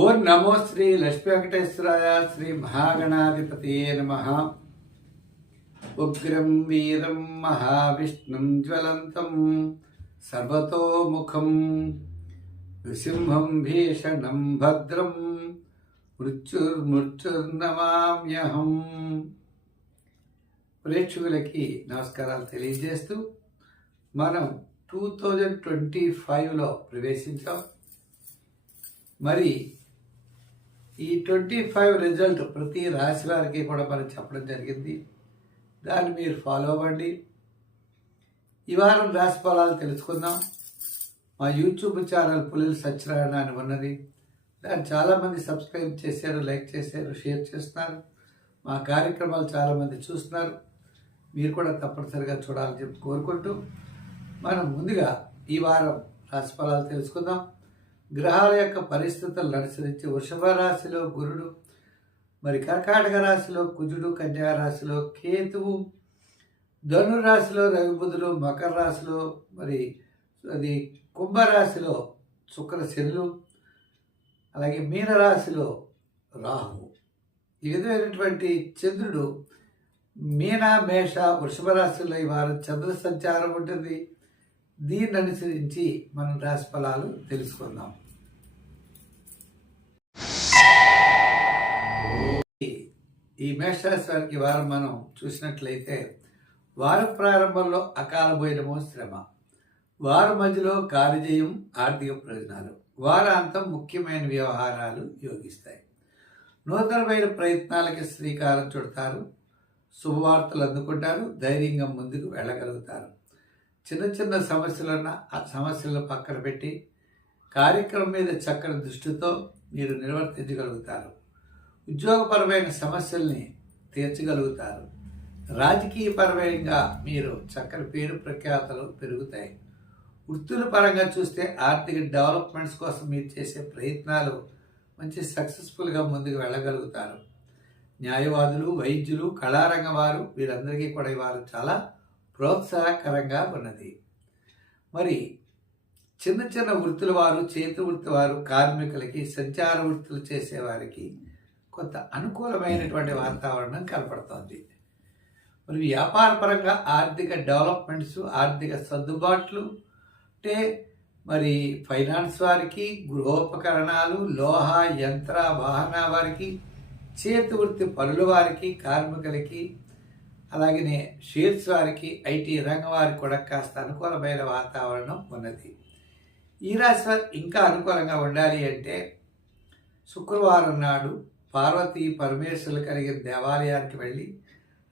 ఓం నమో శ్రీ లక్ష్మీ వెంకటేశ్వరాయ శ్రీ మహాగణాధిపతి నమ. ఉగ్రం వీరం మహావిష్ణుం జ్వలంతం సర్వతోముఖం నృసింహం భీషణం భద్రం మృత్యుర్మృత్యుర్నమామ్యహం. ప్రేక్షకులకి నమస్కారాలు తెలియజేస్తూ మనం టూ థౌజండ్ ట్వంటీ ఫైవ్లో ప్రవేశించాం. మరి ఈ ట్వంటీ ఫైవ్ రిజల్ట్ ప్రతి రాశి వారికి కూడా మనం చెప్పడం జరిగింది. దాన్ని మీరు ఫాలో అవ్వండి. ఈ వారం రాశి ఫలాలు తెలుసుకుందాం. మా యూట్యూబ్ ఛానల్ పులిల్ సత్యనారాయణ అని ఉన్నది. దాన్ని చాలామంది సబ్స్క్రైబ్ చేశారు లైక్ చేశారు షేర్ చేస్తున్నారు. మా కార్యక్రమాలు చాలామంది చూస్తున్నారు. మీరు కూడా తప్పనిసరిగా చూడాలని చెప్పి కోరుకుంటూ మనం ముందుగా ఈ వారం రాశి ఫలాలు తెలుసుకుందాం. గ్రహాల యొక్క పరిస్థితులను అనుసరించి వృషభ రాశిలో గురుడు మరి కర్కాటక రాశిలో కుజుడు కన్యా రాశిలో కేతువు ధను రాశిలో రవి మకర రాశిలో మరి అది కుంభరాశిలో శుక్ర శనులు అలాగే మీనరాశిలో రాహు. ఈ విధమైనటువంటి చంద్రుడు మీన మేష వృషభ రాశుల్లో ఈ వారం చంద్ర సంచారం ఉంటుంది. దీన్ని అనుసరించి మనం రాశి ఫలాలు తెలుసుకుందాం. ఈ మేషరాశి వారికి వారం మనం చూసినట్లయితే వార ప్రారంభంలో అకాల భోజనము శ్రమ. వారం మధ్యలో కార్యజయం ఆర్థిక ప్రయోజనాలు. వారాంతం ముఖ్యమైన వ్యవహారాలు యోగిస్తాయి. నూతనమైన ప్రయత్నాలకి శ్రీకారం చుడతారు. శుభవార్తలు అందుకుంటారు. ధైర్యంగా ముందుకు వెళ్ళగలుగుతారు. చిన్న చిన్న సమస్యలున్న ఆ సమస్యలను పక్కన పెట్టి కార్యక్రమం మీద చక్కని దృష్టితో మీరు నిర్వర్తించగలుగుతారు. ఉద్యోగపరమైన సమస్యల్ని తీర్చగలుగుతారు. రాజకీయపరమైనగా మీరు చక్కని పేరు ప్రఖ్యాతలు పెరుగుతాయి. వృత్తుల పరంగా చూస్తే ఆర్థిక డెవలప్మెంట్స్ కోసం మీరు చేసే ప్రయత్నాలు మంచి సక్సెస్ఫుల్గా ముందుకు వెళ్ళగలుగుతారు. న్యాయవాదులు వైద్యులు కళారంగ వారు వీరందరికీ కూడా వారు చాలా ప్రోత్సాహకరంగా ఉన్నది. మరి చిన్న చిన్న వృత్తుల వారు చేతి వృత్తి వారు కార్మికులకి సంచార వృత్తులు చేసేవారికి కొంత అనుకూలమైనటువంటి వాతావరణం కనపడుతోంది. మరి వ్యాపారపరంగా ఆర్థిక డెవలప్మెంట్స్ ఆర్థిక సర్దుబాట్లు అంటే మరి ఫైనాన్స్ వారికి గృహోపకరణాలు లోహ యంత్ర వాహన వారికి చేతి వృత్తి పనుల వారికి కార్మికులకి అలాగనే షేర్స్ వారికి ఐటీ రంగం వారికి కూడా కాస్త అనుకూలమైన వాతావరణం ఉన్నది. ఈ రాశి వారు ఇంకా అనుకూలంగా ఉండాలి అంటే శుక్రవారం నాడు పార్వతీ పరమేశ్వరులు కలిగిన దేవాలయానికి వెళ్ళి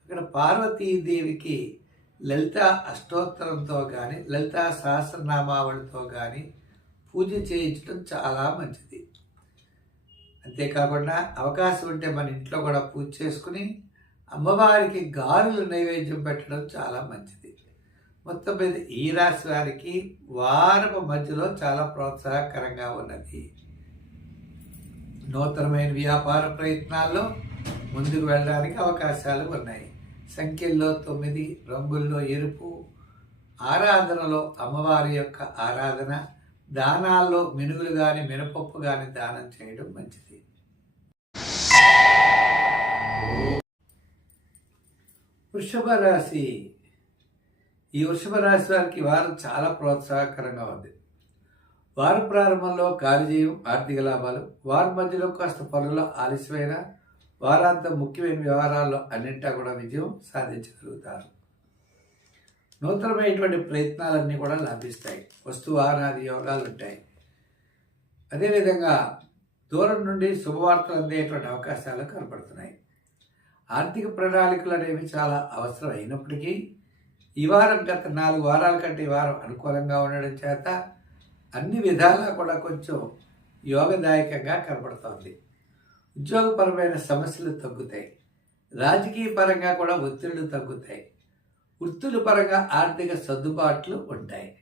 అక్కడ పార్వతీదేవికి లలిత అష్టోత్తరంతో కానీ లలిత సహస్రనామావళితో కానీ పూజ చేయించడం చాలా మంచిది. అంతేకాకుండా అవకాశం ఉంటే మన ఇంట్లో కూడా పూజ చేసుకుని అమ్మవారికి గారులు నైవేద్యం పెట్టడం చాలా మంచిది. మొత్తం మీద ఈ రాశి వారికి వారపు మధ్యలో చాలా ప్రోత్సాహకరంగా ఉన్నది. నూతనమైన వ్యాపార ప్రయత్నాల్లో ముందుకు వెళ్ళడానికి అవకాశాలు ఉన్నాయి. సంఖ్యల్లో తొమ్మిది రంగుల్లో ఎరుపు ఆరాధనలో అమ్మవారి యొక్క ఆరాధన దానాల్లో మినుగులు కానీ మినపప్పు కానీ దానం చేయడం మంచిది. వృషభ రాశి. ఈ వృషభ రాశి వారికి వారం చాలా ప్రోత్సాహకరంగా ఉంది. వార ప్రారంభంలో కార్యజయం ఆర్థిక లాభాలు వారం మధ్యలో కాస్త పనుల్లో ఆలస్యమైన వారాంతం ముఖ్యమైన వ్యవహారాల్లో అన్నింటా కూడా విజయం సాధించగలుగుతారు. నూతనమైనటువంటి ప్రయత్నాలన్నీ కూడా లభిస్తాయి. వస్తు వాహనాది యోగాలు ఉంటాయి. అదేవిధంగా దూరం నుండి శుభవార్తలు అందేటువంటి అవకాశాలు కనపడుతున్నాయి. ఆర్థిక ప్రణాళికలు అనేవి చాలా అవసరం అయినప్పటికీ ఈ వారం గత నాలుగు వారాల కంటే ఈ వారం అనుకూలంగా ఉండడం చేత అన్ని విధాలా కూడా కొంచెం యోగదాయకంగా కనబడుతోంది ఉద్యోగపరమైన సమస్యలు తగ్గుతాయి. రాజకీయ పరంగా కూడా ఒత్తిళ్ళు తగ్గుతాయి. వృత్తుల పరంగా ఆర్థిక సర్దుబాట్లు ఉంటాయి.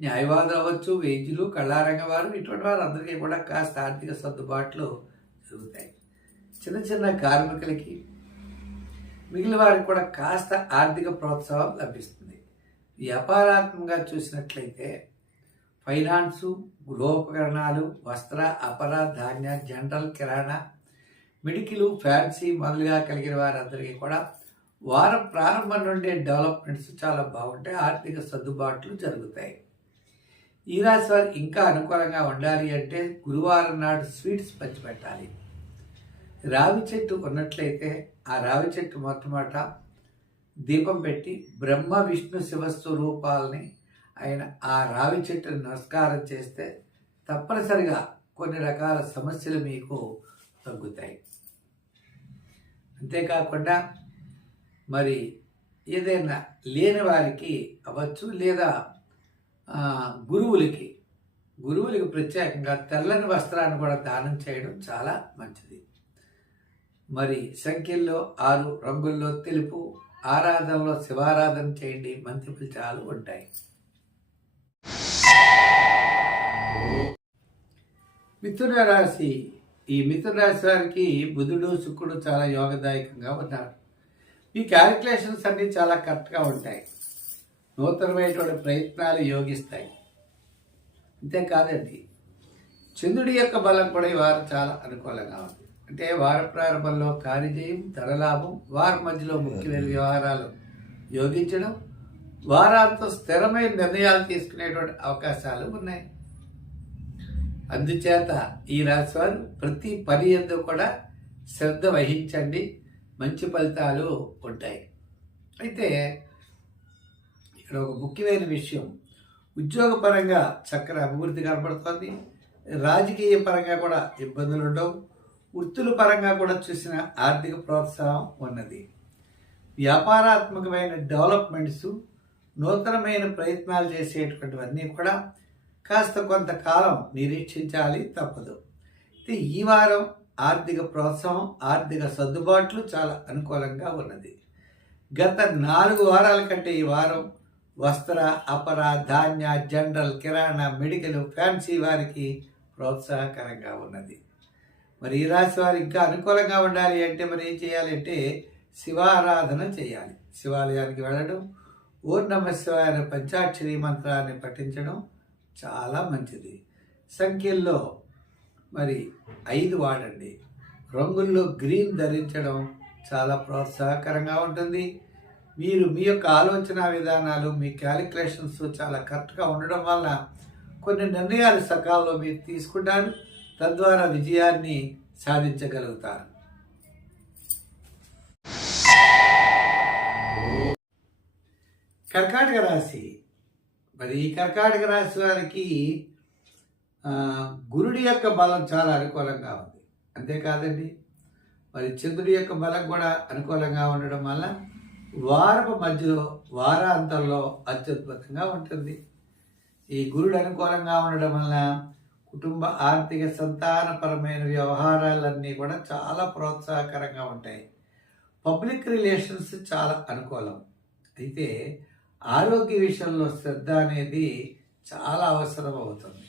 న్యాయవాదులు అవ్వచ్చు వైద్యులు కళారంగ వారు ఇటువంటి వారు అందరికీ కూడా కాస్త ఆర్థిక సర్దుబాట్లు జరుగుతాయి. చిన్న చిన్న కార్మికులకి మిగిలిన వారికి కూడా కాస్త ఆర్థిక ప్రోత్సాహం లభిస్తుంది. వ్యాపారాత్మకంగా చూసినట్లయితే ఫైనాన్సు గృహోపకరణాలు వస్త్ర అపర ధాన్య జనరల్ కిరాణా మిడికిలు ఫ్యాన్సీ మొదలుగా కలిగిన వారందరికీ కూడా వారం ప్రారంభం నుండే డెవలప్మెంట్స్ చాలా బాగుంటాయి ఆర్థిక సర్దుబాట్లు జరుగుతాయి. ఈ రాశి వారు ఇంకా అనుకూలంగా ఉండాలి అంటే గురువారం నాడు స్వీట్స్ పంచిపెట్టాలి. రావి చెట్టు ఉన్నట్లయితే ఆ రావి చెట్టు మొట్టమొదట దీపం పెట్టి బ్రహ్మ విష్ణు శివస్వరూపాలని ఆయన ఆ రావి చెట్టును నమస్కారం చేస్తే తప్పనిసరిగా కొన్ని రకాల సమస్యలు మీకు తగ్గుతాయి. అంతేకాకుండా మరి ఏదైనా లేని వారికి అవ్వచ్చు లేదా గురువులకి గురువులకి ప్రత్యేకంగా తెల్లని వస్త్రాన్ని కూడా దానం చేయడం చాలా మంచిది. మరి సంఖ్యల్లో ఆరు రంగుల్లో తెలుపు ఆరాధనలో శివారాధన చేయండి మంత్రిపులు చాలు ఉంటాయి. మిథున రాశి ఈ మిథున రాశి వారికి బుధుడు శుక్రుడు చాలా యోగదాయకంగా ఉన్నారు. ఈ క్యాలిక్యులేషన్స్ అన్నీ చాలా కరెక్ట్గా ఉంటాయి. నూతనమైనటువంటి ప్రయత్నాలు యోగిస్తాయి. అంతేకాదండి చంద్రుడి యొక్క బలం కూడా ఈ వారం చాలా అనుకూలంగా ఉంది. అంటే వార ప్రారంభంలో కార్యజయం ధనలాభం వారి మధ్యలో ముఖ్యమైన వ్యవహారాలు యోగించడం వారాంతం స్థిరమైన నిర్ణయాలు తీసుకునేటువంటి అవకాశాలు ఉన్నాయి. అందుచేత ఈ రాశివారు ప్రతి పని ఎందు కూడా శ్రద్ధ వహించండి. మంచి ఫలితాలు ఉంటాయి. అయితే ఇక్కడ ఒక ముఖ్యమైన విషయం. ఉద్యోగపరంగా చక్కని అభివృద్ధి కనబడుతోంది. రాజకీయ పరంగా కూడా ఇబ్బందులు ఉండవు. వృత్తుల పరంగా కూడా చూసిన ఆర్థిక ప్రోత్సాహం ఉన్నది. వ్యాపారాత్మకమైన డెవలప్మెంట్స్ నూతనమైన ప్రయత్నాలు చేసేటువంటివన్నీ కూడా కాస్త కొంతకాలం నిరీక్షించాలి తప్పదు. అయితే ఈ వారం ఆర్థిక ప్రోత్సాహం ఆర్థిక సర్దుబాట్లు చాలా అనుకూలంగా ఉన్నది. గత నాలుగు వారాల కంటే ఈ వారం వస్త్ర అపర ధాన్య జనరల్ కిరాణా మెడికల్ ఫ్యాన్సీ వారికి ప్రోత్సాహకరంగా ఉన్నది. మరి ఈ రాశి వారు ఇంకా అనుకూలంగా ఉండాలి అంటే మరి ఏం చేయాలంటే శివారాధన చేయాలి. శివాలయానికి వెళ్ళడం ఓం నమ శివాయ పంచాక్షరి మంత్రాన్ని పఠించడం చాలా మంచిది. సంఖ్యల్లో మరి ఐదు వాడండి. రంగుల్లో గ్రీన్ ధరించడం చాలా ప్రోత్సాహకరంగా ఉంటుంది. మీరు మీ యొక్క ఆలోచన విధానాలు మీ క్యాలిక్యులేషన్స్ చాలా కరెక్ట్గా ఉండడం వల్ల కొన్ని నిర్ణయాలు సకాలంలో మీరు తీసుకుంటారు. తద్వారా విజయాన్ని సాధించగలుగుతారు. కర్కాటక రాశి మరి ఈ కర్కాటక రాశి వారికి గురుడి యొక్క బలం చాలా అనుకూలంగా ఉంది. అంతేకాదండి మరి చంద్రుడి యొక్క బలం కూడా అనుకూలంగా ఉండడం వల్ల వారపు మధ్యలో వారాంతంలో అత్యద్భుతంగా ఉంటుంది. ఈ గురుడు అనుకూలంగా ఉండడం వల్ల కుటుంబ ఆర్థిక సంతానపరమైన వ్యవహారాలన్నీ కూడా చాలా ప్రోత్సాహకరంగా ఉంటాయి. పబ్లిక్ రిలేషన్స్ చాలా అనుకూలం. అయితే ఆరోగ్య విషయంలో శ్రద్ధ అనేది చాలా అవసరం అవుతుంది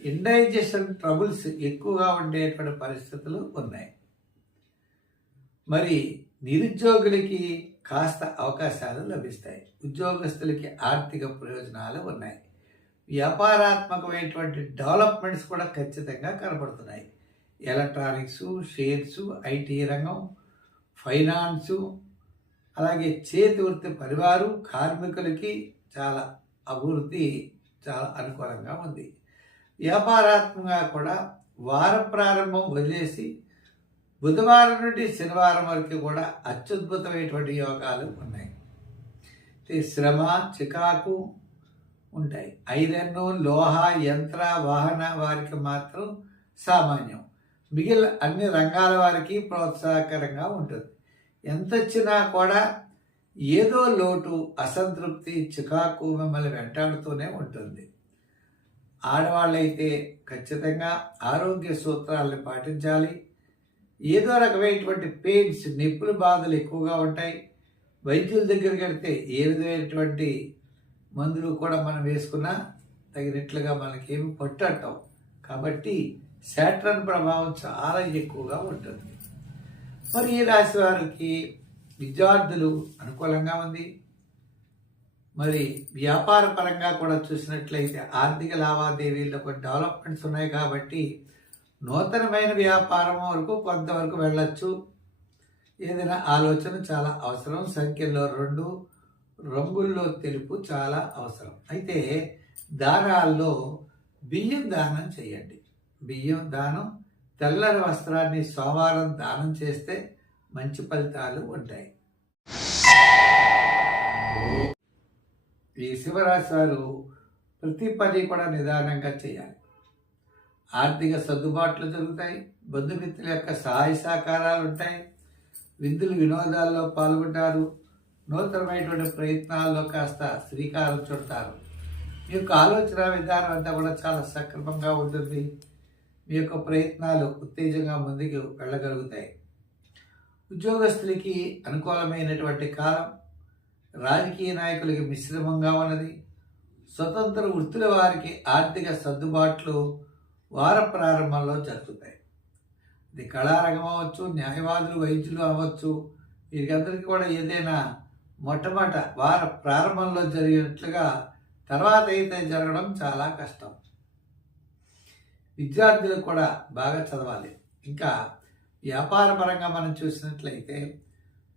ఇండైజెషన్ ట్రబుల్స్ ఎక్కువగా ఉండేటువంటి పరిస్థితులు ఉన్నాయి. మరి నిరుద్యోగులకి కాస్త అవకాశాలు లభిస్తాయి. ఉద్యోగస్తులకి ఆర్థిక ప్రయోజనాలు ఉన్నాయి. వ్యాపారాత్మకమైనటువంటి డెవలప్మెంట్స్ కూడా ఖచ్చితంగా కనబడుతున్నాయి ఎలక్ట్రానిక్స్ షేర్స్ ఐటీ రంగం ఫైనాన్సు అలాగే చేతి వృత్తి పరివారు కార్మికులకి చాలా అభివృద్ధి చాలా అనుకూలంగా ఉంది. వ్యాపారాత్మకంగా కూడా వార ప్రారంభం వదిలేసి బుధవారం నుండి శనివారం వరకు కూడా అత్యద్భుతమైనటువంటి యోగాలు ఉన్నాయి. ఈ శ్రమ చికాకు ఉంటాయి. ఐరన్ లోహ యంత్ర వాహన వారికి మాత్రం సామాన్యం. మిగిలిన అన్ని రంగాల వారికి ప్రోత్సాహకరంగా ఉంటుంది. ఎంత వచ్చినా కూడా ఏదో లోటు అసంతృప్తి చికాకు మిమ్మల్ని వెంటాడుతూనే ఉంటుంది. ఆడవాళ్ళైతే ఖచ్చితంగా ఆరోగ్య సూత్రాలను పాటించాలి. ఏదో రకమైనటువంటి పెయిన్స్ నిప్పుల బాధలు ఎక్కువగా ఉంటాయి. వైద్యుల దగ్గరికి వెళ్తే ఏ విధమైనటువంటి మందులు కూడా మనం వేసుకున్నా తగినట్లుగా మనకేమి పట్టటం కాబట్టి శాట్రన్ ప్రభావం చాలా ఎక్కువగా ఉంటుంది. మరి ఈ రాశి వారికి విద్యార్థులు అనుకూలంగా ఉంది. మరి వ్యాపార పరంగా కూడా చూసినట్లయితే ఆర్థిక లావాదేవీల్లో కొన్ని డెవలప్మెంట్స్ ఉన్నాయి కాబట్టి నూతనమైన వ్యాపారం వరకు కొంతవరకు వెళ్ళచ్చు. ఏదైనా ఆలోచన చాలా అవసరం. సంఖ్యలో రెండు రంగుల్లో తెలుపు చాలా అవసరం. అయితే దారాల్లో బియ్యం దానం చేయండి. బియ్యం దానం తెల్లని వస్త్రాన్ని సోమవారం దానం చేస్తే మంచి ఫలితాలు ఉంటాయి. ఈ శివరాశి వారు ప్రతి పని కూడా నిదానంగా చేయాలి. ఆర్థిక సర్దుబాట్లు జరుగుతాయి. బంధుమిత్రుల యొక్క సహాయ సహకారాలు ఉంటాయి. విందులు వినోదాల్లో పాల్గొంటారు. నూతనమైనటువంటి ప్రయత్నాల్లో కాస్త శ్రీకారం చుడతారు. మీ యొక్క ఆలోచన విధానం అంతా కూడా చాలా సక్రమంగా ఉంటుంది. మీ యొక్క ప్రయత్నాలు ఉత్తేజంగా ముందుకు వెళ్ళగలుగుతాయి. ఉద్యోగస్తులకి అనుకూలమైనటువంటి కాలం రాజకీయ నాయకులకి మిశ్రమంగా ఉన్నది. స్వతంత్ర వృత్తుల వారికి ఆర్థిక సర్దుబాట్లు వార ప్రారంభంలో జరుగుతాయి. ఇది కళారంగం అవ్వచ్చు న్యాయవాదులు వైద్యులు అవ్వచ్చు. వీరికందరికీ కూడా ఏదైనా మొట్టమొదట వార ప్రారంభంలో జరిగినట్లుగా తర్వాత అయితే జరగడం చాలా కష్టం. విద్యార్థులు కూడా బాగా చదవాలి. ఇంకా వ్యాపార పరంగా మనం చూసినట్లయితే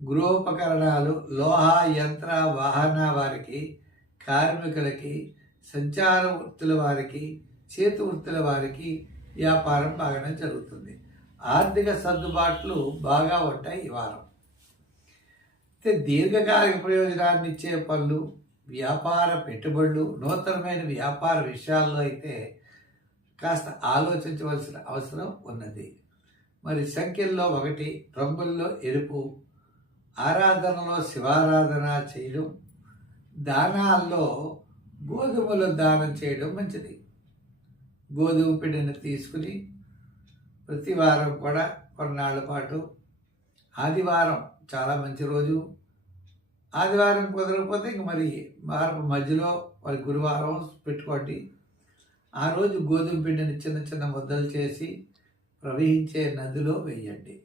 గృహోపకరణాలు లోహ యంత్ర వాహన వారికి కార్మికులకి సంచార వృత్తుల వారికి చేతి వృత్తుల వారికి వ్యాపారం బాగానే జరుగుతుంది. ఆర్థిక సర్దుబాట్లు బాగా ఉంటాయి ఈ వారం. అయితే దీర్ఘకాలిక ప్రయోజనాన్ని ఇచ్చే పనులు వ్యాపార పెట్టుబడులు నూతనమైన వ్యాపార విషయాల్లో అయితే కాస్త ఆలోచించవలసిన అవసరం ఉన్నది. మరి సంఖ్యల్లో ఒకటి రంగుల్లో ఎరుపు ఆరాధనలో శివారాధన చేయడం దానాల్లో గోధుమలు దానం చేయడం మంచిది. గోధుమ పిండిని తీసుకుని ప్రతి వారం కూడా కొన్నాళ్ళ పాటు ఆదివారం చాలా మంచి రోజు. ఆదివారం కుదరకపోతే ఇంక మరి వారం మధ్యలో మరి గురువారం పెట్టుకోండి. ఆ రోజు గోధుమ పిండిని చిన్న చిన్న ముద్దలు చేసి ప్రవహించే నదిలో వేయండి.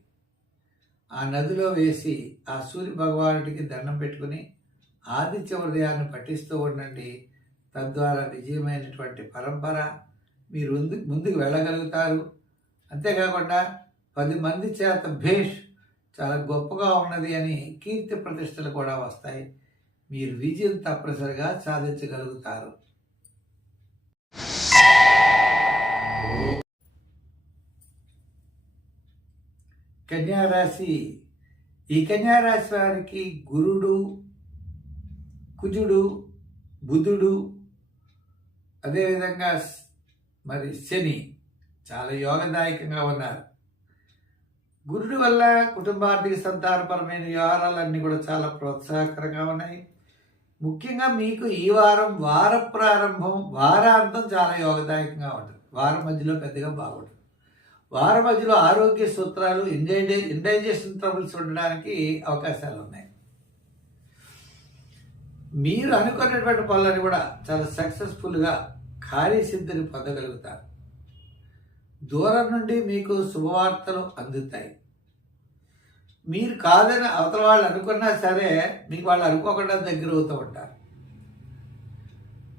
ఆ నదిలో వేసి ఆ సూర్య భగవానుడికి దండం పెట్టుకుని ఆదిత్య హృదయాన్ని పఠిస్తూ ఉండండి. తద్వారా విజయమైనటువంటి పరంపర మీరు ముందు ముందుకు వెళ్ళగలుగుతారు. అంతేకాకుండా పది మంది చేత భేష్ చాలా గొప్పగా ఉన్నది అని కీర్తి ప్రతిష్టలు కూడా వస్తాయి. మీరు విజయం తప్పనిసరిగా సాధించగలుగుతారు. కన్యారాశి. ఈ కన్యారాశి వారికి గురుడు కుజుడు బుధుడు అదేవిధంగా మరి శని చాలా యోగదాయకంగా ఉన్నారు. గురుడు వల్ల కుటుంబార్థిక సంతానపరమైన వ్యవహారాలన్నీ కూడా చాలా ప్రోత్సాహకరంగా ఉన్నాయి. ముఖ్యంగా మీకు ఈ వారం వార ప్రారంభం వారాంతం చాలా యోగదాయకంగా ఉంటుంది. వారం మధ్యలో పెద్దగా బాగుంటుంది వార మధ్యలో ఆరోగ్య సూత్రాలు ఇండైజే ఇండైజేషన్ ట్రబుల్స్ ఉండడానికి అవకాశాలు ఉన్నాయి మీరు అనుకున్నటువంటి పనులను కూడా చాలా సక్సెస్ఫుల్గా కార్యసిద్ధిని పొందగలుగుతారు. దూరం నుండి మీకు శుభవార్తలు అందుతాయి. మీరు కాదని అవతల వాళ్ళు అనుకున్నా సరే మీకు వాళ్ళు అనుకోకుండా దగ్గర అవుతూ ఉంటారు.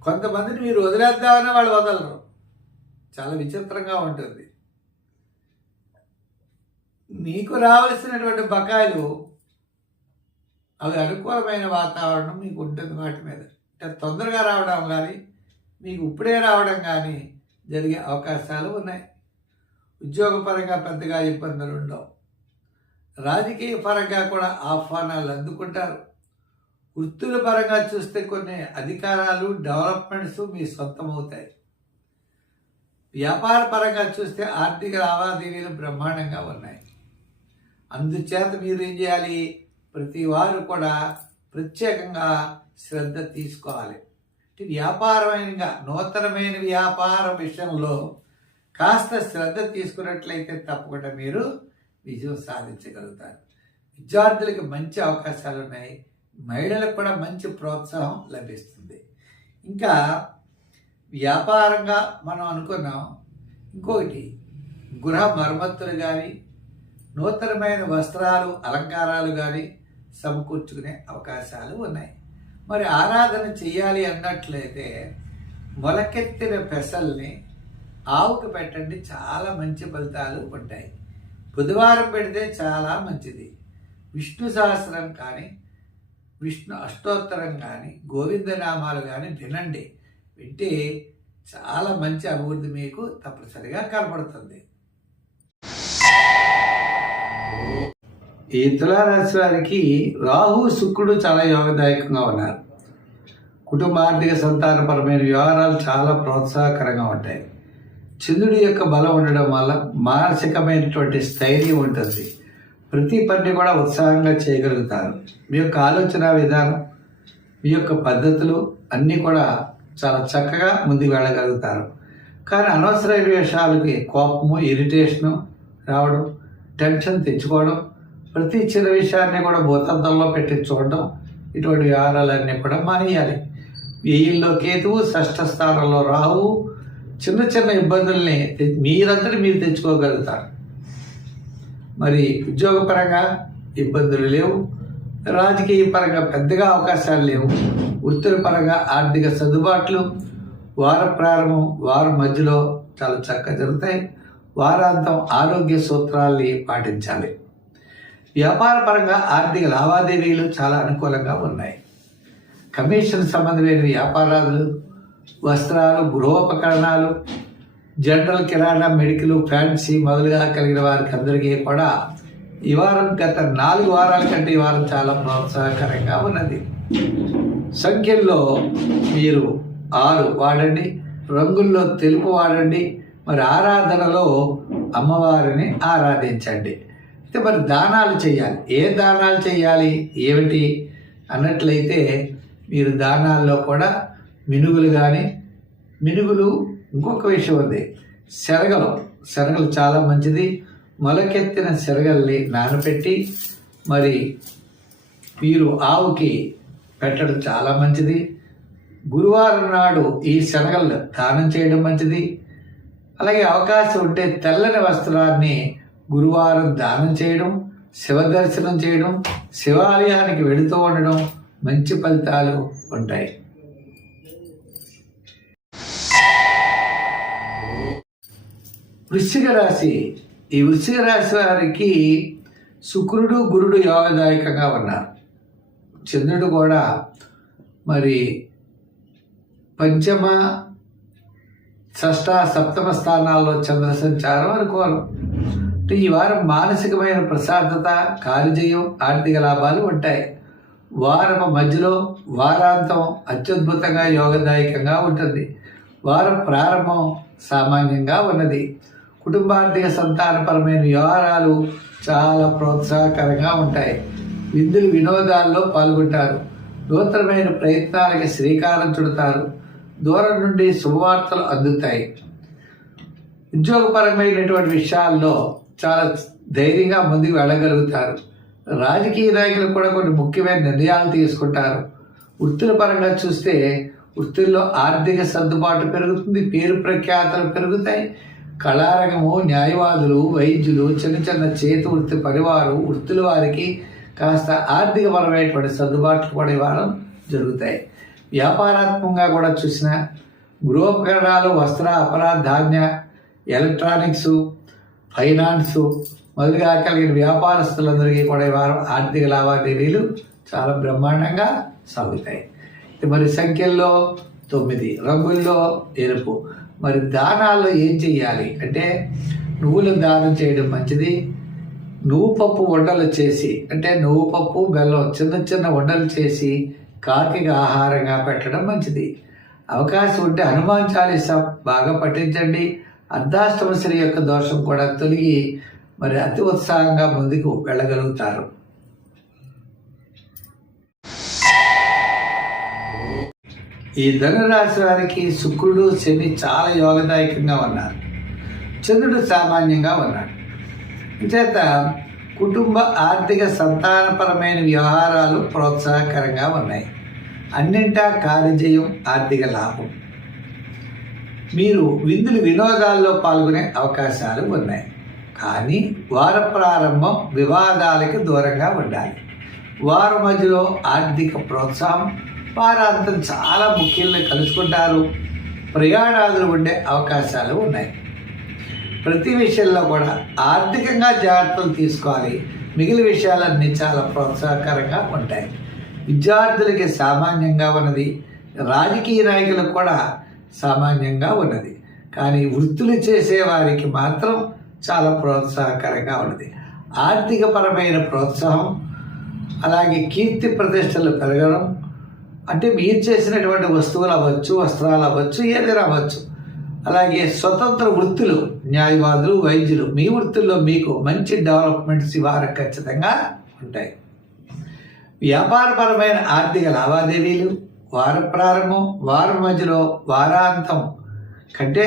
కొంతమందిని మీరు వదిలేద్దామని వాళ్ళు వదలరు. చాలా విచిత్రంగా ఉంటుంది. మీకు రావాల్సినటువంటి బకాయిలు అవి అనుకూలమైన వాతావరణం మీకు ఉంటుంది వాటి మీద. అంటే తొందరగా రావడం కానీ మీకు ఇప్పుడే రావడం కానీ జరిగే అవకాశాలు ఉన్నాయి. ఉద్యోగపరంగా పెద్దగా ఇబ్బందులు ఉండవు. రాజకీయ పరంగా కూడా ఆహ్వానాలు అందుకుంటారు. వృత్తుల పరంగా చూస్తే కొన్ని అధికారాలు డెవలప్మెంట్స్ మీ సొంతం అవుతాయి వ్యాపార పరంగా చూస్తే ఆర్థిక లావాదేవీలు బ్రహ్మాండంగా ఉన్నాయి. అందుచేత మీరు ఏం చేయాలి? ప్రతి వారు కూడా ప్రత్యేకంగా శ్రద్ధ తీసుకోవాలి. వ్యాపారమైన నూతనమైన వ్యాపార విషయంలో కాస్త శ్రద్ధ తీసుకున్నట్లయితే తప్పకుండా మీరు విజయం సాధించగలుగుతారు. విద్యార్థులకి మంచి అవకాశాలు ఉన్నాయి. మహిళలకు కూడా మంచి ప్రోత్సాహం లభిస్తుంది. ఇంకా వ్యాపారంగా మనం అనుకున్నాం. ఇంకొకటి గృహ మరమ్మతులు కానీ నూతనమైన వస్త్రాలు అలంకారాలు కానీ సమకూర్చుకునే అవకాశాలు ఉన్నాయి. మరి ఆరాధన చేయాలి అన్నట్లయితే మొలకెత్తిన పెసల్ని ఆవుకు పెట్టండి చాలా మంచి ఫలితాలు ఉంటాయి. బుధవారం పెడితే చాలా మంచిది. విష్ణు సహస్రం కానీ విష్ణు అష్టోత్తరం కానీ గోవిందనామాలు కానీ వినండి. వింటే చాలా మంచి అభివృద్ధి మీకు తప్పనిసరిగా కనపడుతుంది. ఈ తులారాశి వారికి రాహు శుక్రుడు చాలా యోగదాయకంగా ఉన్నారు. కుటుంబ ఆర్థిక సంతానపరమైన వ్యవహారాలు చాలా ప్రోత్సాహకరంగా ఉంటాయి. చంద్రుడి యొక్క బలం ఉండడం వల్ల మానసికమైనటువంటి స్థైర్యం ఉంటుంది. ప్రతి పని కూడా ఉత్సాహంగా చేయగలుగుతారు. మీ యొక్క ఆలోచన విధానం మీ యొక్క పద్ధతులు అన్నీ కూడా చాలా చక్కగా ముందుకు వెళ్ళగలుగుతారు. కానీ అనవసరమైన విషయాలకి కోపము ఇరిటేషను రావడం టెన్షన్ తెచ్చుకోవడం ప్రతి చిన్న విషయాన్ని కూడా భూతద్దంలో పెట్టి చూడడం ఇటువంటి వ్యవహారాలన్నీ కూడా మానేయాలి. వెయ్యిల్లో కేతువు షష్ఠ స్థానంలో రాహువు చిన్న చిన్న ఇబ్బందుల్ని మీరందరూ మీరు తెచ్చుకోగలుగుతారు. మరి ఉద్యోగపరంగా ఇబ్బందులు లేవు. రాజకీయ పరంగా పెద్దగా అవకాశాలు లేవు. వృత్తుల పరంగా ఆర్థిక సర్దుబాట్లు వార ప్రారంభం వారం మధ్యలో చాలా చక్కగా జరుగుతాయి. వారాంతం ఆరోగ్య సూత్రాల్ని పాటించాలి. వ్యాపార పరంగా ఆర్థిక లావాదేవీలు చాలా అనుకూలంగా ఉన్నాయి. కమిషన్ సంబంధమైన వ్యాపారాలు వస్త్రాలు గృహోపకరణాలు జనరల్ కిరాణా మెడికల్ ఫ్యాన్సీ మొదలుగా కలిగిన వారికి అందరికీ కూడా ఈ వారం గత నాలుగు వారాల కంటే ఈ వారం చాలా ప్రోత్సాహకరంగా ఉన్నది. సంఖ్యల్లో మీరు ఆరు వాడండి రంగుల్లో తెలుపు వాడండి మరి ఆరాధనలో అమ్మవారిని ఆరాధించండి. అయితే మరి దానాలు చేయాలి. ఏ దానాలు చేయాలి? ఏమిటి? అన్నట్లయితే మీరు దానాల్లో కూడా మినుగులు కానీ మినుగులు ఇంకొక విషయం ఉంది. శనగలు. శనగలు చాలా మంచిది. మొలకెత్తిన శనగల్ని నానబెట్టి మరి మీరు ఆవుకి పెట్టడం చాలా మంచిది. గురువారం నాడు ఈ శనగలు దానం చేయడం మంచిది. అలాగే అవకాశం ఉంటే తెల్లని వస్త్రాన్ని గురువారం దానం చేయడం శివ దర్శనం చేయడం శివాలయానికి వెళుతూ ఉండడం మంచి ఫలితాలు ఉంటాయి. వృశ్చిక రాశి. ఈ వృశ్చిక రాశి వారికి శుక్రుడు గురుడు యోగదాయకంగా ఉన్నారు. చంద్రుడు కూడా మరి పంచమ షష్ట సప్తమ స్థానాల్లో చంద్ర సంచారం అనుకోవాలి అంటే ఈ వారం మానసికమైన ప్రశాంతత కాలుజయం ఆర్థిక లాభాలు ఉంటాయి. వారం మధ్యలో వారాంతం అత్యద్భుతంగా యోగదాయకంగా ఉంటుంది. వారం ప్రారంభం సామాన్యంగా ఉన్నది. కుటుంబార్థిక సంతానపరమైన వ్యవహారాలు చాలా ప్రోత్సాహకరంగా ఉంటాయి. విందులు వినోదాల్లో పాల్గొంటారు. నూతనమైన ప్రయత్నాలకి శ్రీకారం చుడతారు. దూరం నుండి శుభవార్తలు అందుతాయి. ఉద్యోగపరమైనటువంటి విషయాల్లో చాలా ధైర్యంగా ముందుకు వెళ్ళగలుగుతారు. రాజకీయ నాయకులు కూడా కొన్ని ముఖ్యమైన నిర్ణయాలు తీసుకుంటారు. వృత్తుల పరంగా చూస్తే వృత్తుల్లో ఆర్థిక సర్దుబాటు పెరుగుతుంది పేరు ప్రఖ్యాతలు పెరుగుతాయి. కళారంగము న్యాయవాదులు వైద్యులు చిన్న చిన్న చేతి వృత్తి పనివారు వృత్తుల వారికి కాస్త ఆర్థికపరమైనటువంటి సర్దుబాట్లు కూడా ఇవ్వడం జరుగుతాయి. వ్యాపారాత్మకంగా కూడా చూసిన గృహోపకరణాలు వస్త్ర అపరాధ ధాన్య ఎలక్ట్రానిక్స్ ఫైనాన్స్ మొదలుగా కలిగిన వ్యాపారస్తులందరికీ కూడా ఈ వారం ఆర్థిక లావాదేవీలు చాలా బ్రహ్మాండంగా సాగుతాయి. ఇది మరి సంఖ్యల్లో తొమ్మిది రంగుల్లో ఎరుపు. మరి దానాల్లో ఏం చెయ్యాలి? అంటే నువ్వులు దానం చేయడం మంచిది. నువ్వు పప్పు వండలు చేసి అంటే నువ్వు పప్పు బెల్లం చిన్న చిన్న వండలు చేసి కాకిక ఆహారంగా పెట్టడం మంచిది. అవకాశం ఉంటే హనుమాన్ చాలీసా బాగా పఠించండి. అర్ధాష్టమ శ్రీ యొక్క దోషం కూడా తొలగి మరి అతి ఉత్సాహంగా ముందుకు వెళ్ళగలుగుతారు. ఈ ధనురాశి వారికి శుక్రుడు శని చాలా యోగదాయకంగా ఉన్నారు. చంద్రుడు సామాన్యంగా ఉన్నాడు. చేత కుటుంబ ఆర్థిక సంతానపరమైన వ్యవహారాలు ప్రోత్సాహకరంగా ఉన్నాయి. అన్నింటా కార్యజయం ఆర్థిక లాభం. మీరు విందులు వినోదాల్లో పాల్గొనే అవకాశాలు ఉన్నాయి. కానీ వార ప్రారంభం వివాదాలకు దూరంగా ఉండాలి. వారం మధ్యలో ఆర్థిక ప్రోత్సాహం వారాంతం చాలా ముఖ్యంగా కలుసుకుంటారు. ప్రయాణాలు ఉండే అవకాశాలు ఉన్నాయి. ప్రతి విషయంలో కూడా ఆర్థికంగా జాగ్రత్తలు తీసుకోవాలి. మిగిలిన విషయాలన్నీ చాలా ప్రోత్సాహకరంగా ఉంటాయి. విద్యార్థులకి సామాన్యంగా ఉన్నది. రాజకీయ నాయకులకు కూడా సామాన్యంగా ఉన్నది. కానీ వృత్తులు చేసేవారికి మాత్రం చాలా ప్రోత్సాహకరంగా ఉన్నది. ఆర్థికపరమైన ప్రోత్సాహం అలాగే కీర్తి ప్రతిష్టలు పెరగడం అంటే మీరు చేసినటువంటి వస్తువులు అవ్వచ్చు వస్త్రాలు అవ్వచ్చు ఏదైనా అవ్వచ్చు. అలాగే స్వతంత్ర వృత్తులు న్యాయవాదులు వైద్యులు మీ వృత్తుల్లో మీకు మంచి డెవలప్మెంట్స్ ఇవ్వాలి ఖచ్చితంగా ఉంటాయి. వ్యాపారపరమైన ఆర్థిక లావాదేవీలు వార ప్రారంభం వారం మధ్యలో వారాంతం. కంటే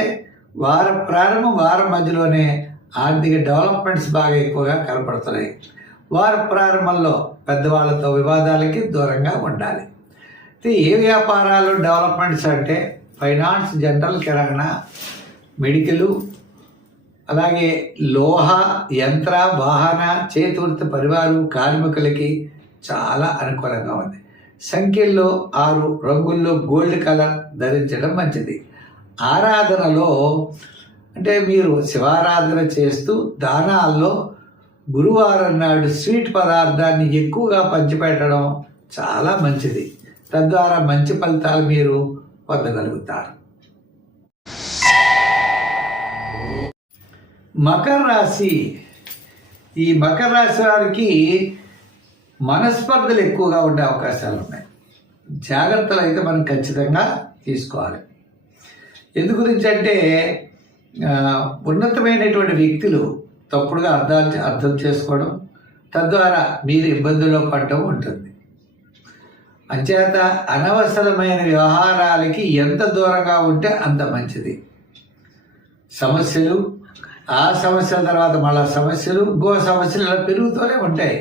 వార ప్రారంభం వారం మధ్యలోనే ఆర్థిక డెవలప్మెంట్స్ బాగా ఎక్కువగా కనపడుతున్నాయి. వార ప్రారంభంలో పెద్దవాళ్ళతో వివాదాలకి దూరంగా ఉండాలి. అయితే ఏ వ్యాపారాలు డెవలప్మెంట్స్ అంటే ఫైనాన్స్ జనరల్ కిరాణా మెడికల్ అలాగే లోహ యంత్ర వాహన చేతివృత్తి పరివారం కార్మికులకి చాలా అనుకూలంగా ఉంది. సంఖ్యల్లో ఆరు రంగుల్లో గోల్డ్ కలర్ ధరించడం మంచిది. ఆరాధనలో అంటే మీరు శివారాధన చేస్తూ దానాల్లో గురువారం నాడు స్వీట్ పదార్థాన్ని ఎక్కువగా పంచిపెట్టడం చాలా మంచిది. తద్వారా మంచి ఫలితాలు మీరు పొందగలుగుతారు. మకర రాశి. ఈ మకర రాశి వారికి మనస్పర్ధలు ఎక్కువగా ఉండే అవకాశాలు ఉన్నాయి. జాగ్రత్తలు అయితే మనం ఖచ్చితంగా తీసుకోవాలి. ఎందు గురించి అంటే ఉన్నతమైనటువంటి వ్యక్తులు తప్పుడుగా అర్థాలు అర్థం చేసుకోవడం తద్వారా మీరు ఇబ్బందుల్లో పడటం ఉంటుంది. అంచేత అనవసరమైన వ్యవహారాలకి ఎంత దూరంగా ఉంటే అంత మంచిది. సమస్యలు ఆ సమస్యల తర్వాత మళ్ళా సమస్యలు ఇంకో సమస్యలు ఇలా పెరుగుతూనే ఉంటాయి.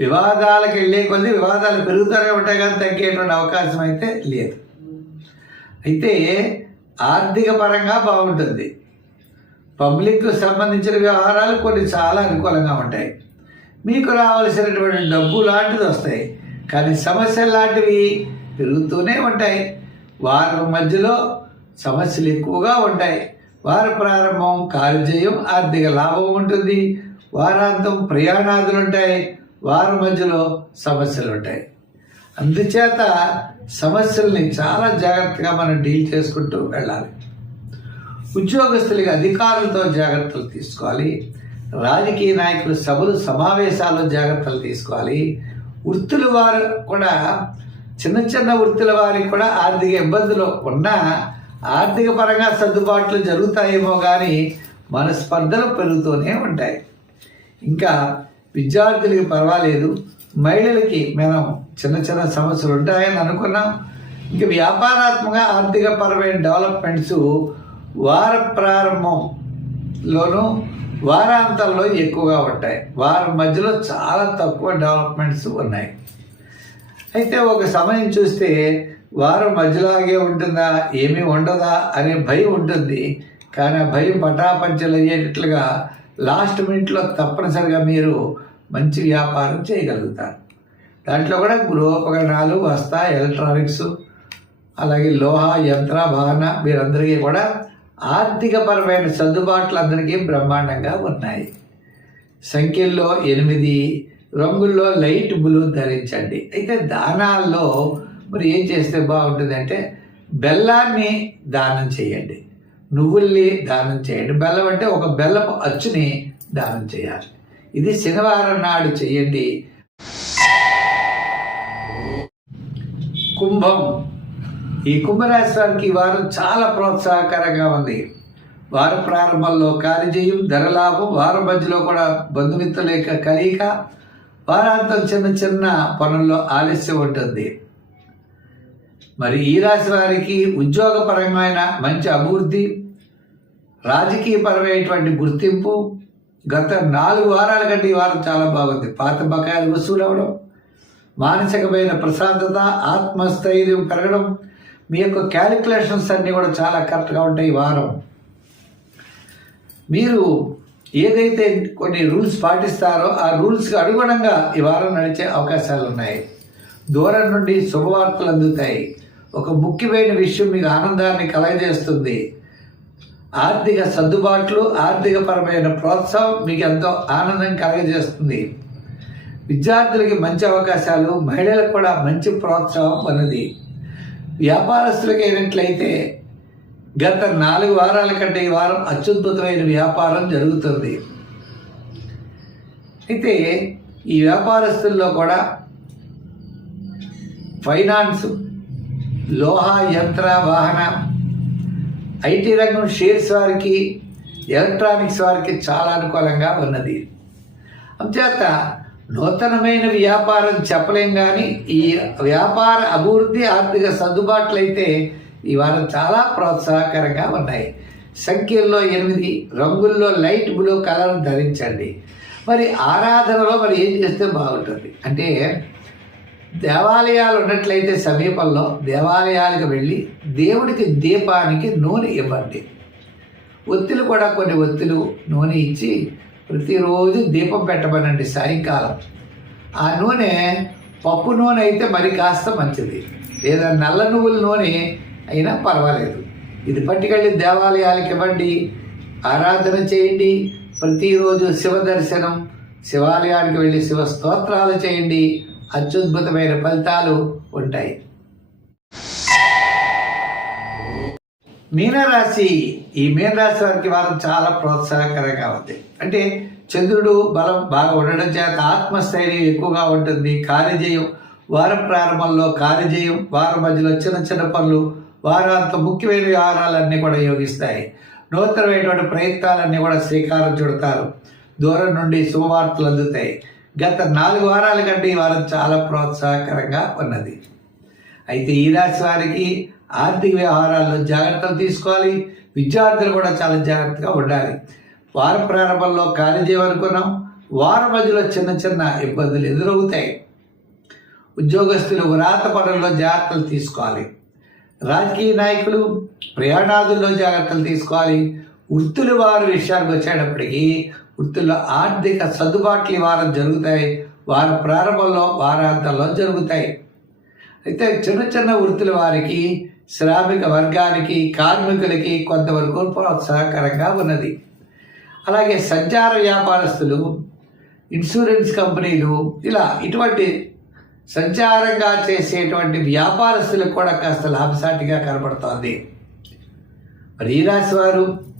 వివాదాలకు వెళ్ళే కొద్ది వివాదాలు పెరుగుతూనే ఉంటాయి కానీ తగ్గేటువంటి అవకాశం అయితే లేదు. అయితే ఆర్థిక పరంగా బాగుంటుంది. పబ్లిక్ సంబంధించిన వ్యవహారాలు కొన్ని చాలా అనుకూలంగా ఉంటాయి. మీకు రావాల్సినటువంటి డబ్బు లాంటిది వస్తాయి. కానీ సమస్యలు లాంటివి పెరుగుతూనే ఉంటాయి. వారం మధ్యలో సమస్యలు ఎక్కువగా ఉంటాయి. వార ప్రారంభం కార్యజయం ఆర్థిక లాభం ఉంటుంది. వారాంతం ప్రయాణాదులు ఉంటాయి. వారం మధ్యలో సమస్యలు ఉంటాయి. అందుచేత సమస్యల్ని చాలా జాగ్రత్తగా మనం డీల్ చేసుకుంటూ వెళ్ళాలి. ఉద్యోగస్తులకి అధికారులతో జాగ్రత్తలు తీసుకోవాలి. రాజకీయ నాయకులు సభలు సమావేశాల్లో జాగ్రత్తలు తీసుకోవాలి. వృత్తుల వారు కూడా చిన్న చిన్న వృత్తుల వారికి కూడా ఆర్థిక ఇబ్బందులు ఉన్నా ఆర్థిక పరంగా సర్దుబాట్లు జరుగుతాయేమో కానీ మన స్పర్ధలు పెరుగుతూనే ఉంటాయి. ఇంకా విద్యార్థులకి పర్వాలేదు మహిళలకి మనం చిన్న చిన్న సమస్యలు ఉంటాయని అనుకున్నాం. ఇంకా వ్యాపారాత్మక ఆర్థిక పరమైన డెవలప్మెంట్స్ వార ప్రారంభంలోనూ వారాంతంలో ఎక్కువగా ఉంటాయి. వారం మధ్యలో చాలా తక్కువ డెవలప్మెంట్స్ ఉన్నాయి. అయితే ఒక సమయం చూస్తే వారం మధ్యలాగే ఉంటుందా ఏమీ ఉండదా అనే భయం ఉంటుంది. కానీ ఆ భయం పటాపంచలు అయ్యేటట్లుగా లాస్ట్ మినిట్లో తప్పనిసరిగా మీరు మంచి వ్యాపారం చేయగలుగుతారు. దాంట్లో కూడా గృహోపకరణాలు వస్తా ఎలక్ట్రానిక్స్ అలాగే లోహ యంత్ర వాహన వీరందరికీ కూడా ఆర్థికపరమైన సర్దుబాట్లు అందరికీ బ్రహ్మాండంగా ఉన్నాయి. సంఖ్యల్లో ఎనిమిది రంగుల్లో లైట్ బ్లూ ధరించండి. అయితే దానాల్లో మరి ఏం చేస్తే బాగుంటుంది అంటే బెల్లాన్ని దానం చేయండి. నువ్వుల్ని దానం చేయండి. బెల్లం అంటే ఒక బెల్లపు అచ్చుని దానం చేయాలి. ఇది శనివారం నాడు చేయండి కుంభం. ఈ కుంభరాశి వారికి వారం చాలా ప్రోత్సాహకరంగా ఉంది. వార ప్రారంభంలో కార్యజయం ధరలాభం వారం మధ్యలో కూడా బంధుమిత్రుల యొక్క కలయిక వారాంతం చిన్న చిన్న పనుల్లో ఆలస్యం ఉంటుంది. మరి ఈ రాశి వారికి ఉద్యోగపరమైన మంచి అభివృద్ధి రాజకీయపరమైనటువంటి గుర్తింపు గత నాలుగు వారాల కంటే ఈ వారం చాలా బాగుంది. పాత బకాయిలు వసూలు అవ్వడం మానసికమైన ప్రశాంతత ఆత్మస్థైర్యం పెరగడం మీ యొక్క క్యాలిక్యులేషన్స్ అన్నీ కూడా చాలా కరెక్ట్గా ఉంటాయి ఈ వారం. మీరు ఏదైతే కొన్ని రూల్స్ పాటిస్తారో ఆ రూల్స్కి అనుగుణంగా ఈ వారం నడిచే అవకాశాలు ఉన్నాయి. దూరం నుండి శుభవార్తలు అందుతాయి. ఒక ముఖ్యమైన విషయం మీకు ఆనందాన్ని కలగజేస్తుంది. ఆర్థిక సర్దుబాట్లు ఆర్థికపరమైన ప్రోత్సాహం మీకు ఎంతో ఆనందం కలగజేస్తుంది. విద్యార్థులకి మంచి అవకాశాలు మహిళలకు కూడా మంచి ప్రోత్సాహం ఉన్నది వ్యాపారస్తులకి అయినట్లయితే గత నాలుగు వారాల కంటే ఈ వారం అత్యద్భుతమైన వ్యాపారం జరుగుతుంది. అయితే ఈ వ్యాపారస్తుల్లో కూడా ఫైనాన్స్ లోహ యంత్ర వాహన ఐటీ రంగం షేర్స్ వారికి ఎలక్ట్రానిక్స్ వారికి చాలా అనుకూలంగా ఉన్నది. అంచేత నూతనమైన వ్యాపారం చెప్పలేం కానీ ఈ వ్యాపార అభివృద్ధి ఆర్థిక సర్దుబాట్లు అయితే ఈ వారం చాలా ప్రోత్సాహకరంగా ఉన్నాయి. సంఖ్యల్లో ఎనిమిది రంగుల్లో లైట్ బ్లూ కలర్ ధరించండి. మరి ఆరాధనలో మరి ఏం చేస్తే బాగుంటుంది? అంటే దేవాలయాలు ఉన్నట్లయితే సమీపంలో దేవాలయాలకు వెళ్ళి దేవుడికి దీపానికి నూనె ఇవ్వండి. ఒత్తిలు కూడా కొన్ని ఒత్తిలు నూనె ఇచ్చి ప్రతిరోజు దీపం పెట్టమనండి సాయంకాలం. ఆ నూనె పప్పు నూనె అయితే మరి కాస్త మంచిది. లేదా నల్ల నువ్వుల నూనె అయినా పర్వాలేదు. ఇది పట్టుకెళ్ళి దేవాలయాలకు ఇవ్వండి ఆరాధన చేయండి ప్రతిరోజు శివ దర్శనం శివాలయానికి వెళ్ళి శివ స్తోత్రాలు చేయండి అత్యద్భుతమైన ఫలితాలు ఉంటాయి. మీనరాశి ఈ మీనరాశి వారికి వారం చాలా ప్రోత్సాహకరంగా ఉంది. అంటే చంద్రుడు బలం బాగా ఉండడం చేత ఆత్మస్థైర్యం ఎక్కువగా ఉంటుంది. కార్యజయం వారం ప్రారంభంలో కార్యజయం వారం మధ్యలో చిన్న చిన్న పనులు వారాంత ముఖ్యమైన వ్యవహారాలన్నీ కూడా యోగిస్తాయి. నూతనమైనటువంటి ప్రయత్నాలన్నీ కూడా శ్రీకారం చుడతారు. దూరం నుండి శుభవార్తలు అందుతాయి. గత నాలుగు వారాల కంటే ఈ వారం చాలా ప్రోత్సాహకరంగా ఉన్నది. అయితే ఈ రాశి వారికి ఆర్థిక వ్యవహారాల్లో జాగ్రత్తలు తీసుకోవాలి. విద్యార్థులు కూడా చాలా జాగ్రత్తగా ఉండాలి. వార ప్రారంభంలో కార్యజీవం అనుకున్నాం. వారం మధ్యలో చిన్న చిన్న ఇబ్బందులు ఎదురవుతాయి. ఉద్యోగస్తులు వ్రాత పనుల్లో జాగ్రత్తలు తీసుకోవాలి. రాజకీయ నాయకులు ప్రయాణాదుల్లో జాగ్రత్తలు తీసుకోవాలి. వృత్తుల వారి విషయానికి వచ్చేటప్పటికీ వృత్తుల్లో ఆర్థిక సర్దుబాట్లు వారం జరుగుతాయి. వార ప్రారంభంలో వారాంతంలో జరుగుతాయి. అయితే చిన్న చిన్న వృత్తుల వారికి శ్రామిక వర్గానికి కార్మికులకి కొంతవరకు ప్రోత్సాహకరంగా ఉన్నది. అలాగే సంచార వ్యాపారస్తులు ఇన్సూరెన్స్ కంపెనీలు ఇలా ఇటువంటి సంచారంగా చేసేటువంటి వ్యాపారస్తులకు కూడా కాస్త లాభసాటిగా కనబడుతోంది. మరి ఈ రాశి వారు?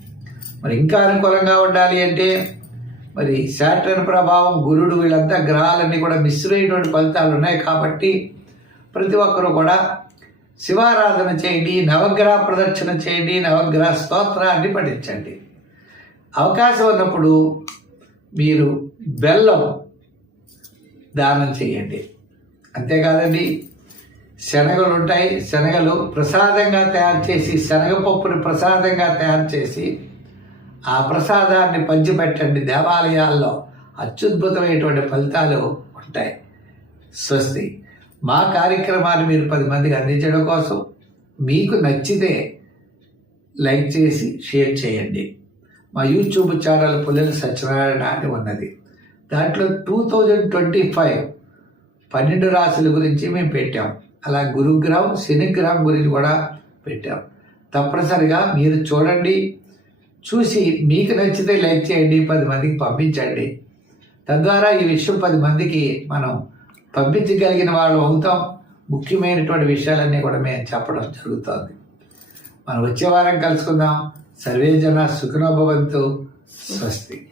మరి ఇంకా అనుకూలంగా ఉండాలి అంటే మరి శాటర్న్ ప్రభావం గురుడు వీళ్ళంతా గ్రహాలన్నీ కూడా మిశ్రమైనటువంటి ఫలితాలు ఉన్నాయి కాబట్టి ప్రతి ఒక్కరూ కూడా శివారాధన చేయండి నవగ్రహ ప్రదక్షిణ చేయండి నవగ్రహ స్తోత్రాన్ని పఠించండి. అవకాశం ఉన్నప్పుడు మీరు బెల్లం దానం చేయండి. అంతేకాదండి శనగలు ఉంటాయి శనగలు ప్రసాదంగా తయారు చేసి శనగపప్పుని ప్రసాదంగా తయారు చేసి ఆ ప్రసాదాన్ని పంచిపెట్టండి దేవాలయాల్లో. అత్యద్భుతమైనటువంటి ఫలితాలు ఉంటాయి. స్వస్తి. మా కార్యక్రమాన్ని మీరు పది మందికి అందించడం కోసం మీకు నచ్చితే లైక్ చేసి షేర్ చేయండి. మా యూట్యూబ్ ఛానల్ పుల్లెల సత్యనారాయణ అని ఉన్నది. దాంట్లో టూ థౌజండ్ ట్వంటీ ఫైవ్ పన్నెండు రాశుల గురించి మేము పెట్టాం. అలా గురుగ్రహం శనిగ్రహం గురించి కూడా పెట్టాం. తప్పనిసరిగా మీరు చూడండి. చూసి మీకు నచ్చితే లైక్ చేయండి పది మందికి పంపించండి. తద్వారా ఈ విషయం పది మందికి మనం పంపించగలిగిన వాళ్ళు అవుతాం. ముఖ్యమైనటువంటి విషయాలన్నీ కూడా మేము చెప్పడం జరుగుతుంది. మనం వచ్చే వారం కలుసుకుందాం. సర్వే జన సుఖనోభవంతు స్వస్తి.